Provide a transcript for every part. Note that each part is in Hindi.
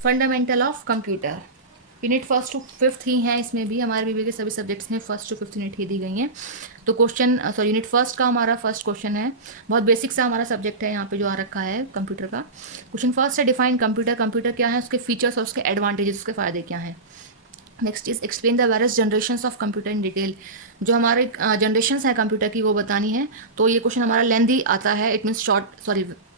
Fundamental of computer, unit first to fifth ही हैं, इसमें भी हमारे बीबीए के सभी सब्जेक्ट्स में फर्स्ट टू फिफ्थ यूनिट ही दी गई हैं। तो क्वेश्चन यूनिट फर्स्ट का हमारा फर्स्ट क्वेश्चन है, बहुत बेसिक सा हमारा सब्जेक्ट है यहाँ पे जो आ रखा है कंप्यूटर का। क्वेश्चन फर्स्ट है डिफाइन कंप्यूटर, कंप्यूटर क्या है, उसके फीचर्स और उसके एडवांटेजेस, उसके फ़ायदे क्या हैं। Next is explain the various generations of computer in detail, जो हमारे जनरेशंस हैं कंप्यूटर की वो बतानी है। तो ये क्वेश्चन हमारा लेंदी आता है, इट मीन्स शॉर्ट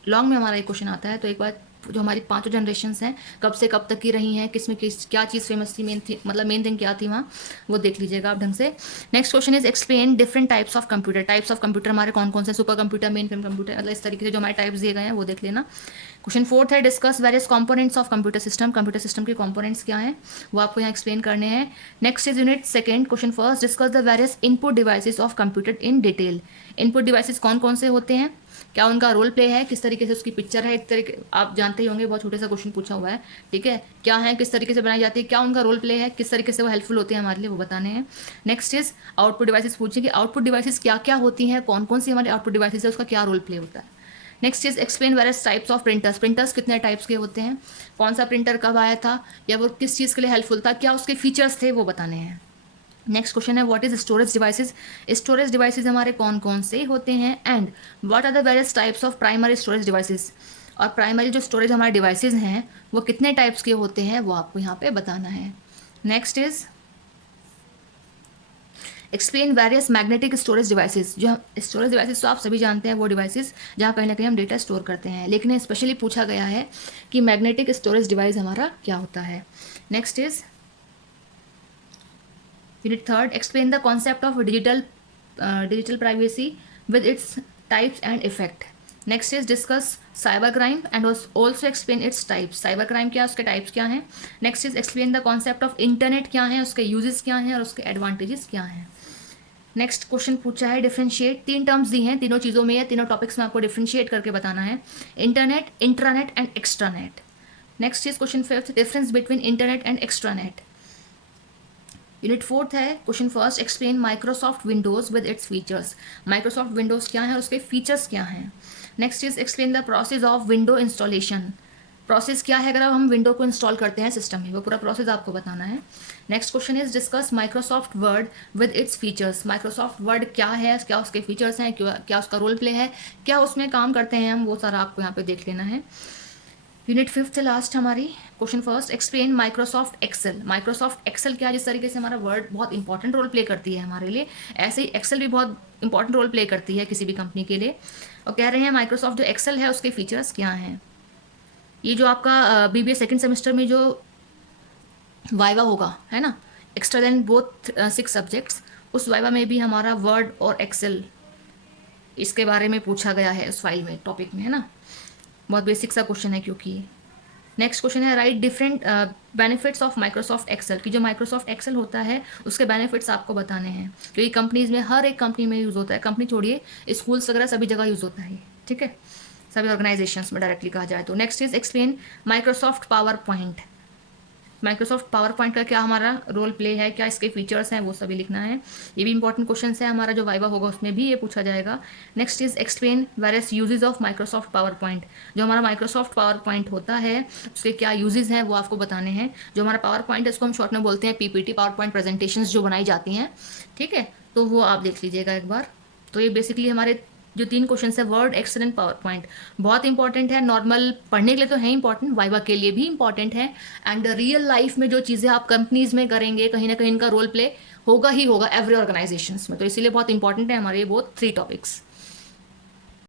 लॉन्ग में हमारा ये क्वेश्चन आता है। तो एक बार जो हमारी पांचों जनरेशंस हैं कब से कब तक की रही हैं, किस में किस क्या चीज़ फेमस थी, मेन थी मतलब मेन थिंग क्या थी वहाँ, वो देख लीजिएगा आप ढंग से। Next question is explain different types of computer, types of computer हमारे कौन कौन से, super computer, main frame computer, मतलब इस तरीके से जो हमारे टाइप्स दिए गए हैं वो देख लेना। क्वेश्चन फोर्थ है discuss various components of computer system, computer system के कंपोनेंट्स क्या हैं वो आपको यहाँ एक्सप्लेन करने हैं। Next is unit second, question first discuss the various input devices of computer in detail, input devices कौन कौन से होते हैं, क्या उनका रोल प्ले है, किस तरीके से उसकी पिक्चर है, एक तरीके आप जानते ही होंगे, बहुत छोटे सा क्वेश्चन पूछा हुआ है, ठीक है, क्या है, किस तरीके से बनाई जाती है, क्या उनका रोल प्ले है, किस तरीके से वो हेल्पफुल होते हैं हमारे लिए, वो बताने हैं। नेक्स्ट इज आउटपुट डिवाइसेस, पूछेंगे आउटपुट डिवाइसेस क्या क्या होती हैं, कौन कौन सी हमारे आउटपुट डिवाइसेस है, उसका क्या रोल प्ले होता है। Next is explain various types of printers, printers कितने टाइप्स के होते हैं, कौन सा प्रिंटर कब आया था, या वो किस चीज़ के लिए हेल्पफुल था, क्या उसके फीचर्स थे, वो बताने हैं। नेक्स्ट क्वेश्चन है what is storage devices, storage devices हमारे कौन कौन से होते हैं, and what are the various types of primary storage devices, और प्राइमरी जो स्टोरेज हमारे डिवाइसेस हैं वो कितने टाइप्स के होते हैं वो आपको यहाँ पे बताना है। Next is explain various magnetic storage devices, जो स्टोरेज डिवाइसेस तो आप सभी जानते हैं वो डिवाइसेस जहाँ कहीं ना कहीं हम डेटा स्टोर करते हैं, लेकिन स्पेशली पूछा गया है कि मैग्नेटिक स्टोरेज डिवाइस हमारा क्या होता है। Next is unit third explain the concept of digital privacy with its types and effect. Next is discuss cyber crime and also explain its types, cyber crime क्या है, उसके टाइप्स क्या हैं। Next is explain the concept of internet क्या है, उसके यूजेस क्या हैं और उसके एडवांटेजेस क्या हैं। नेक्स्ट क्वेश्चन पूछा है डिफरेंशिएट, तीन टर्म्स दी हैं, तीनों चीज़ों में या तीनों टॉपिक्स में आपको डिफरेंशिएट करके बताना है, internet, intranet and extranet. Next is question fifth difference between internet and extranet. Unit fourth है question first explain Microsoft Windows with its features, Microsoft Windows क्या है और उसके फीचर्स क्या हैं। Next is explain the process of window installation, process क्या है अगर हम विंडो को इंस्टॉल करते हैं सिस्टम में, वो पूरा प्रोसेस आपको बताना है। Next question is discuss Microsoft word with its features, Microsoft word क्या है, क्या उसके फीचर्स हैं, क्या उसका रोल प्ले है, क्या उसमें काम करते हैं हम, वो सारा आपको यहाँ पे देख लेना है। यूनिट फिफ्थ लास्ट हमारी, question first explain Microsoft Excel, Microsoft Excel क्या, जिस तरीके से हमारा वर्ड बहुत इंपॉर्टेंट रोल प्ले करती है हमारे लिए, ऐसे ही एक्सेल भी बहुत इंपॉर्टेंट रोल प्ले करती है किसी भी कंपनी के लिए। और कह रहे हैं माइक्रोसॉफ्ट जो एक्सेल है उसके फीचर्स क्या हैं। ये जो आपका बीबीए सेकेंड सेमेस्टर में जो वाइवा होगा है ना, एक्स्ट्रा देन बोथ 6 सब्जेक्ट्स, उस वाइवा में भी हमारा वर्ड और एक्सेल इसके बारे में पूछा गया है उस फाइल में, टॉपिक में, है ना, बहुत बेसिक सा क्वेश्चन है क्योंकि। नेक्स्ट क्वेश्चन है write different benefits of Microsoft Excel, की जो माइक्रोसॉफ्ट एक्सेल होता है उसके बेनिफिट्स आपको बताने हैं, क्योंकि कंपनीज में हर एक कंपनी में यूज़ होता है, कंपनी छोड़िए स्कूल्स वगैरह सभी जगह यूज़ होता है, ठीक है, सभी ऑर्गेनाइजेशंस में डायरेक्टली कहा जाए तो। Next is explain Microsoft power point, Microsoft power point का क्या हमारा रोल प्ले है, क्या इसके फीचर्स हैं, वो सभी लिखना है। ये भी इंपॉर्टेंट क्वेश्चन है हमारा, जो वाइवा होगा उसमें भी ये पूछा जाएगा। Next is explain various uses of Microsoft power point, जो हमारा माइक्रोसॉफ्ट पावर पॉइंट होता है उसके क्या यूजेस हैं वो आपको बताने हैं। जो हमारा पावर पॉइंट है उसको हम शॉर्ट में बोलते हैं पीपीटी, पावर पॉइंट प्रेजेंटेशंस जो बनाई जाती हैं, ठीक है, तो वो आप देख लीजिएगा एक बार। तो ये बेसिकली हमारे जो 3 क्वेश्चन है Word, Excel and PowerPoint, बहुत इंपॉर्टेंट है, नॉर्मल पढ़ने के लिए तो है इंपॉर्टेंट, वाइवा के लिए भी इंपॉर्टेंट है, एंड रियल लाइफ में जो चीज़ें आप कंपनीज में करेंगे कहीं ना कहीं इनका रोल प्ले होगा ही होगा एवरी ऑर्गेनाइजेशंस में, तो इसीलिए बहुत इंपॉर्टेंट है हमारे ये वो 3 टॉपिक्स।